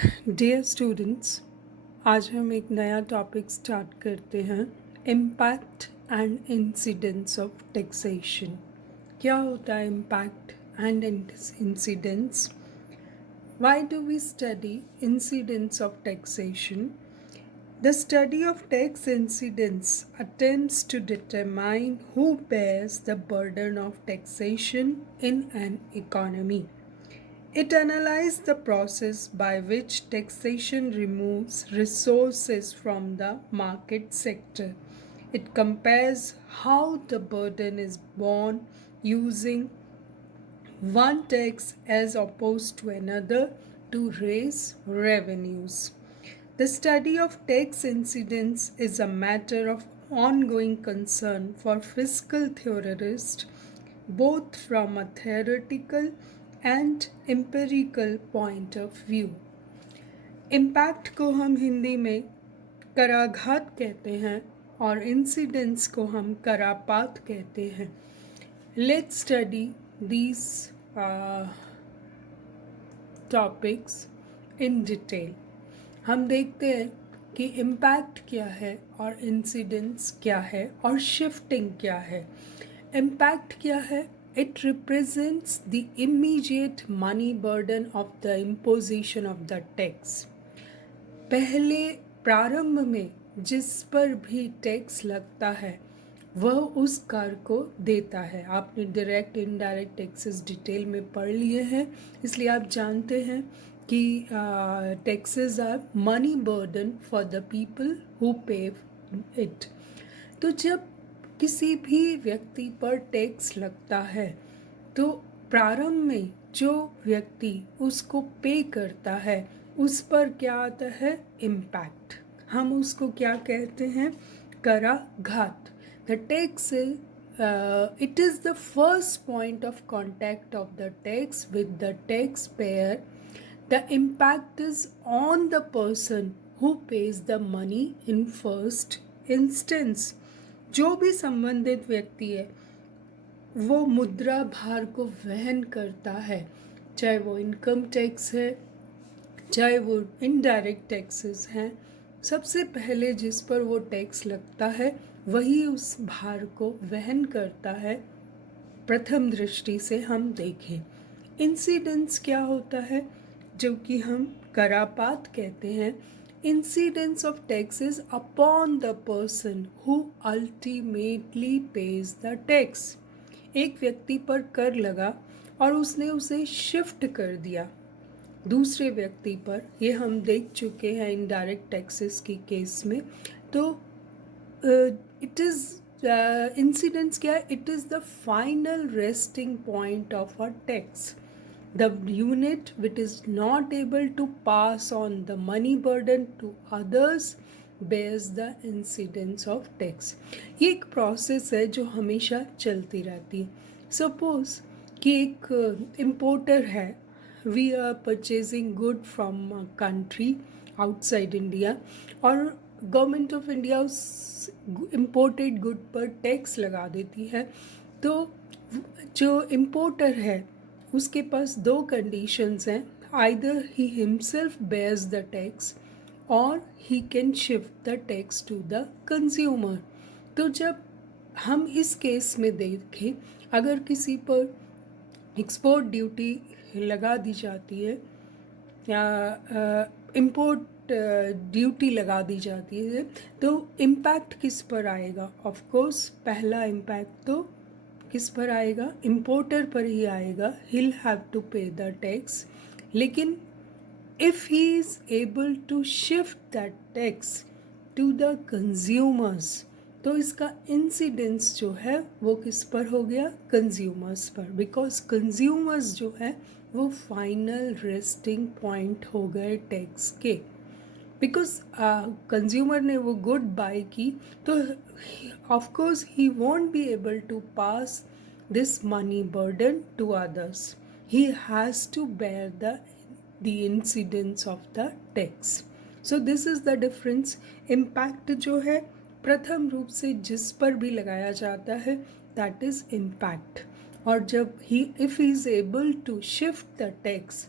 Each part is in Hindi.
डियर स्टूडेंट्स, आज हम एक नया टॉपिक स्टार्ट करते हैं। Impact and incidents of taxation. क्या होता है impact and incidents? Why do we study incidents of taxation? The study of tax incidents attempts to determine who bears the burden of taxation in an economy. It analyzes the process by which taxation removes resources from the market sector. It compares how the burden is borne using one tax as opposed to another to raise revenues. The study of tax incidents is a matter of ongoing concern for fiscal theorists, both from a theoretical and empirical point of view. Impact को हम हिंदी में कराघात कहते हैं और इंसिडेंट्स को हम करापात कहते हैं. Let's study these topics in detail. हम देखते हैं कि इम्पैक्ट क्या है और इंसिडेंट्स क्या है और शिफ्टिंग क्या है. इम्पैक्ट क्या है? It represents the immediate money burden of the imposition of the tax. पहले प्रारंभ में जिस पर भी टैक्स लगता है वह उस कर को देता है. आपने डायरेक्ट इनडायरेक्ट टैक्सेस डिटेल में पढ़ लिए हैं, इसलिए आप जानते हैं कि taxes are money burden for the people who pay it. तो जब किसी भी व्यक्ति पर टैक्स लगता है तो प्रारंभ में जो व्यक्ति उसको पे करता है उस पर क्या आता है? इम्पैक्ट. हम उसको क्या कहते हैं? कराघात. The tax it is the first point of contact of the tax with the taxpayer. The impact is on the person who pays the money in first instance. जो भी संबंधित व्यक्ति है वो मुद्रा भार को वहन करता है, चाहे वो इनकम टैक्स है चाहे वो इनडायरेक्ट टैक्सेस हैं. सबसे पहले जिस पर वो टैक्स लगता है वही उस भार को वहन करता है. प्रथम दृष्टि से हम देखें. इंसिडेंट्स क्या होता है जो कि हम करापात कहते हैं? Incidents of taxes upon the person who ultimately page the tax. एक व्यक्ति पर कर लगा और उसने उसे शिफ्ट कर दिया दूसरे व्यक्ति पर. ये हम देख चुके हैं इनडायरेक्ट टैक्सेस की केस में. तो इट इज़ इंसिडेंट्स क्या है? It is the final resting point of a tax. The unit which is not able to pass on the money burden to others bears the incidents of tax. ये एक प्रोसेस है जो हमेशा चलती रहती है. सपोज कि एक इम्पोर्टर है. We are purchasing good from a country outside India और गवर्नमेंट ऑफ इंडिया उस इम्पोर्टेड गुड पर टैक्स लगा देती है. तो जो इम्पोर्टर है उसके पास दो कंडीशंस हैं. Either he himself bears the tax or he can shift the tax to the consumer. तो जब हम इस केस में देखें, अगर किसी पर एक्सपोर्ट ड्यूटी लगा दी जाती है या इम्पोर्ट ड्यूटी लगा दी जाती है तो इम्पैक्ट किस पर आएगा? ऑफ कोर्स पहला इम्पैक्ट तो किस पर आएगा? इम्पोर्टर पर ही आएगा. he'll have to pay the tax. लेकिन if he is able to shift that tax to the consumers तो इसका इंसिडेंस जो है वो किस पर हो गया? कंज्यूमर्स पर. बिकॉज कंज्यूमर्स जो है वो फाइनल रेस्टिंग पॉइंट हो गए टैक्स के. बिकॉज कंज्यूमर ने वो गुड बाय की तो of course he won't be able to pass this money burden to others. He has to bear the incidence of the tax. So this is the difference. Impact जो है प्रथम रूप से जिस पर भी लगाया जाता है दैट इज़ इम्पैक्ट. और जब if he is able to shift the tax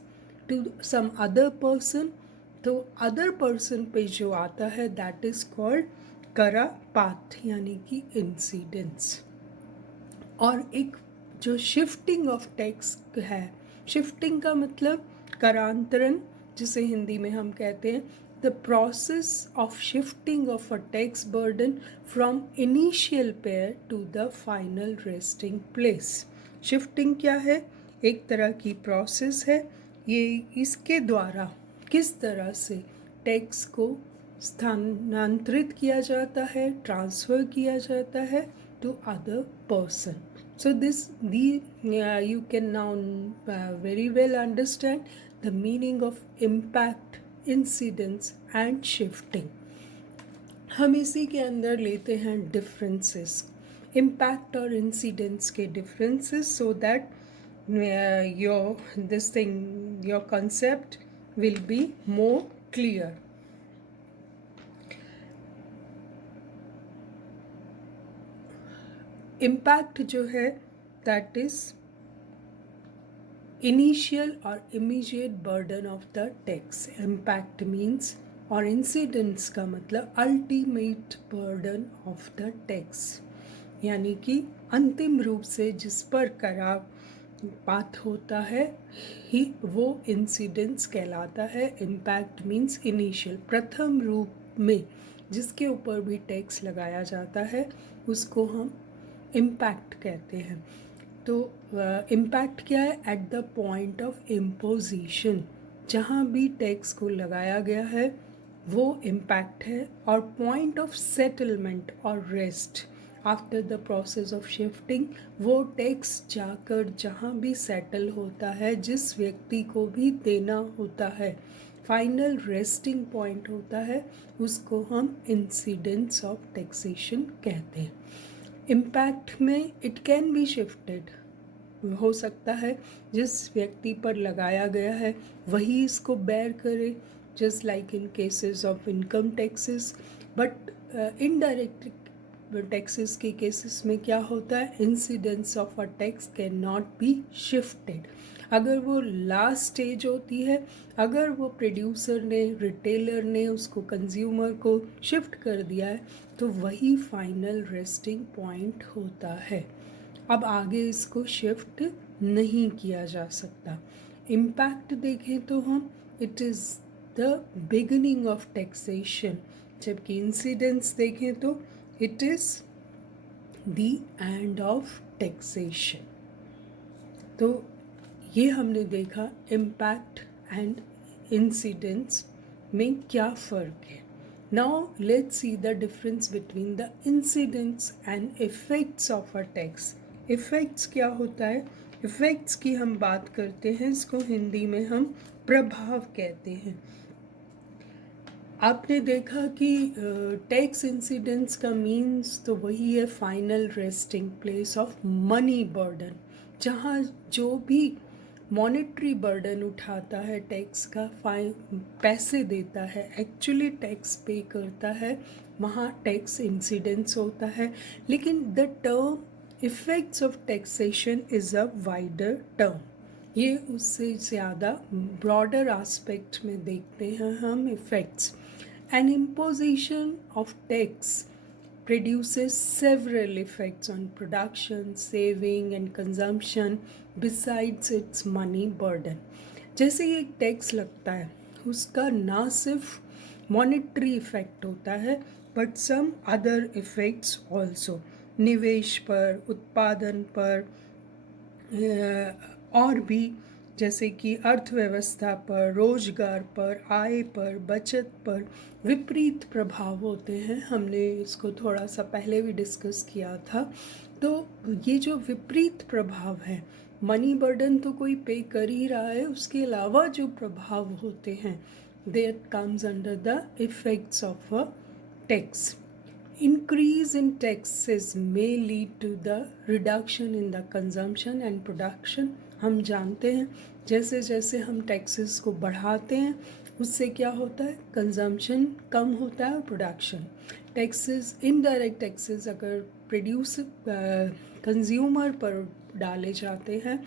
to some other person तो अदर पर्सन पे जो आता है दैट इज़ कॉल्ड करापात यानी कि इंसिडेंस। और एक जो शिफ्टिंग ऑफ टैक्स है, शिफ्टिंग का मतलब करांतरण, जिसे हिंदी में हम कहते हैं the process of shifting of a tax burden from initial payer to the final resting place. Shifting क्या है? एक तरह की प्रोसेस है। ये इसके द्वारा किस तरह से टैक्स को स्थानांतरित किया जाता है, ट्रांसफ़र किया जाता है to other person. So you can now very well understand the meaning of impact, incidence and shifting. हम इसी के अंदर लेते हैं differences, impact और incidence के differences, so that your concept will be more clear. Impact जो है दैट इज़ इनिशियल और immediate burden of the tax. Impact means, और इंसिडेंट्स का मतलब ultimate burden of the tax, यानी कि अंतिम रूप से जिस पर करापात होता है ही वो इंसिडेंट्स कहलाता है. इम्पैक्ट मीन्स इनिशियल, प्रथम रूप में जिसके ऊपर भी टैक्स लगाया जाता है उसको हम इम्पैक्ट कहते हैं. तो इम्पैक्ट क्या है? At the point of imposition, जहाँ भी टैक्स को लगाया गया है वो इम्पैक्ट है. और पॉइंट ऑफ सेटलमेंट और rest after the process of shifting, वो टैक्स जाकर जहाँ भी सेटल होता है, जिस व्यक्ति को भी देना होता है, फाइनल रेस्टिंग पॉइंट होता है, उसको हम इंसिडेंट्स ऑफ टैक्सेशन कहते हैं. इम्पैक्ट में इट कैन बी शिफ्टेड, हो सकता है जिस व्यक्ति पर लगाया गया है वही इसको बेयर करे, just like in cases of income taxes. But indirect taxes के केसेस में क्या होता है? Incidence of a tax can not be shifted. अगर वो लास्ट स्टेज होती है, अगर वो प्रोड्यूसर ने, रिटेलर ने उसको कंज्यूमर को शिफ्ट कर दिया है, तो वही फाइनल रेस्टिंग पॉइंट होता है. अब आगे इसको शिफ्ट नहीं किया जा सकता. इम्पैक्ट देखें तो हम, it is the beginning of taxation, जबकि इंसिडेंस देखें तो it is the end of taxation. तो ये हमने देखा इम्पैक्ट एंड इंसिडेंस में क्या फ़र्क है. Now let's see the difference between the incidents and effects of a tax. Effects क्या होता है? इफ़ेक्ट्स की हम बात करते हैं, इसको हिंदी में हम प्रभाव कहते हैं. आपने देखा कि टैक्स इंसिडेंट्स का मीन्स तो वही है final resting place of money burden, जहाँ जो भी मॉनेटरी बर्डन उठाता है टैक्स का, पैसे देता है, एक्चुअली टैक्स पे करता है, वहाँ टैक्स इंसिडेंट्स होता है. लेकिन the term effects of taxation is a wider term. ये उससे ज़्यादा ब्रॉडर आस्पेक्ट में देखते हैं हम effects. An imposition of tax produces several effects on production, saving and consumption besides its money burden. जैसे ही एक टैक्स लगता है उसका ना सिर्फ मॉनेटरी इफ़ेक्ट होता है but some other effects also, निवेश पर, उत्पादन पर, और भी, जैसे कि अर्थव्यवस्था पर, रोजगार पर, आय पर, बचत पर विपरीत प्रभाव होते हैं. हमने इसको थोड़ा सा पहले भी डिस्कस किया था. तो ये जो विपरीत प्रभाव है, मनी बर्डन तो कोई पे कर ही रहा है, उसके अलावा जो प्रभाव होते हैं, that comes under the effects of a tax. Increase in taxes may lead to the reduction in the consumption and production. हम जानते हैं जैसे जैसे हम टैक्सेस को बढ़ाते हैं उससे क्या होता है? कंजम्पशन कम होता है और प्रोडक्शन. टैक्सेस, इनडायरेक्ट टैक्सेस अगर कंज्यूमर पर डाले जाते हैं